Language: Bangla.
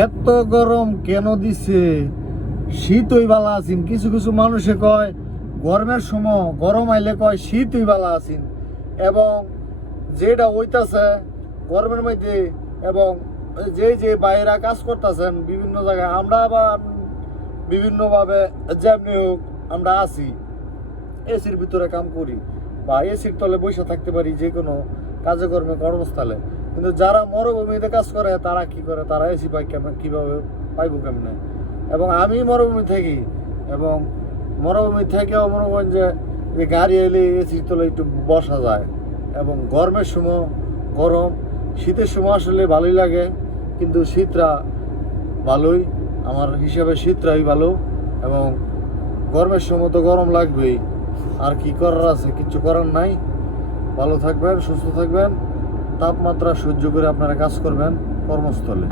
এত গরম কেন দিছে? শীত হই বালা আছেন, কিছু কিছু মানুষে কয় গরমের সময় গরম আইলে কয় শীত হই বালা আছেন, এবং যেটা হইতাছে গরমের মধ্যে এবং যে বাইরা কাজ করতেছেন বিভিন্ন জায়গায়, আমরা আবার বিভিন্নভাবে যেমনি হোক আমরা আছি, এসির ভিতরে কাম করি বা এসির তলে বসে থাকতে পারি যে কোনো কাজে কর্মে কর্মস্থলে। কিন্তু যারা মরুভূমিতে কাজ করে তারা কি করে? তারা এসি পাই কেমন, কীভাবে পাইব কেমনে? এবং আমি মরুভূমি থাকি, এবং মরুভূমি থেকেও মনে করেন যে গাড়ি এলে এসির তলে একটু বসা যায়, এবং গরমের সময় গরম, শীতের সময় আসলে ভালোই লাগে, কিন্তু শীতটা ভালোই, আমার হিসাবে শীতটাই ভালো। এবং গরমের সময় তো গরম লাগবেই, আর কি করার আছে? কিচ্ছু করার নাই। ভালো থাকবেন, সুস্থ থাকবেন, তাপমাত্রা সহ্য করে আপনারা কাজ করবেন কর্মস্থলে।